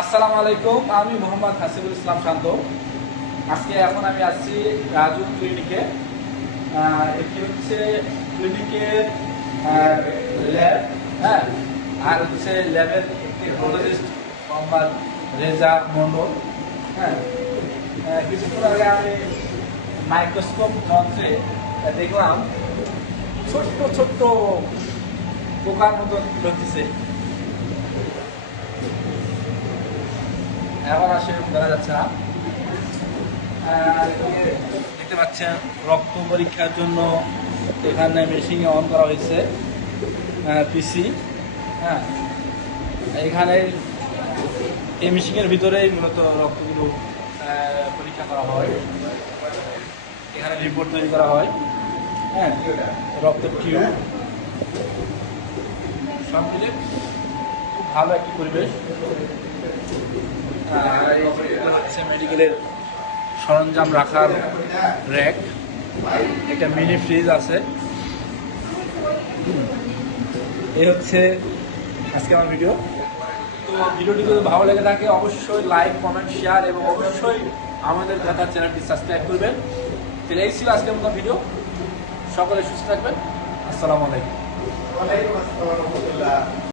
আসসালামু আলাইকুম, আমি মোহাম্মদ হাসিবুল ইসলাম শান্ত। এখন আমি আসছি রাজু ক্লিনিকে। এটি হচ্ছে ক্লিনিকের ল্যাব। হ্যাঁ, আর হচ্ছে ল্যাবের টেকনোলজিস্ট মোহাম্মদ রেজা মন্ডল। হ্যাঁ, কিছুক্ষণ আগে আমি মাইক্রোস্কোপ যন্ত্রে দেখলাম ছোট্ট ছোট্ট পোকার মতন রয়েছে। এখন আর সেরকম দেখা যাচ্ছে না। দেখতে পাচ্ছেন রক্ত পরীক্ষার জন্য এখানে মেশিন অন করা হয়েছে, পিসি। হ্যাঁ, এখানে এই মেশিনের ভিতরেই মূলত রক্তগুলো পরীক্ষা করা হয়। এখানে রিপোর্ট তৈরি করা হয়। হ্যাঁ, রক্তের টিউব সব মিলে খুব ভালো একটি পরিবেশ। হচ্ছে মেডিকেলের সরঞ্জাম রাখার র্যাক, একটা মিনি ফ্রিজ আছে। এই হচ্ছে আজকে আমার ভিডিও। তো ভিডিওটি যদি ভালো লেগে থাকে অবশ্যই লাইক, কমেন্ট, শেয়ার এবং অবশ্যই আমাদের কথা চ্যানেলটি সাবস্ক্রাইব করবেন। তাহলে এই ছিল আজকের মতো ভিডিও। সকলে সুস্থ থাকবেন। আসসালামু আলাইকুম।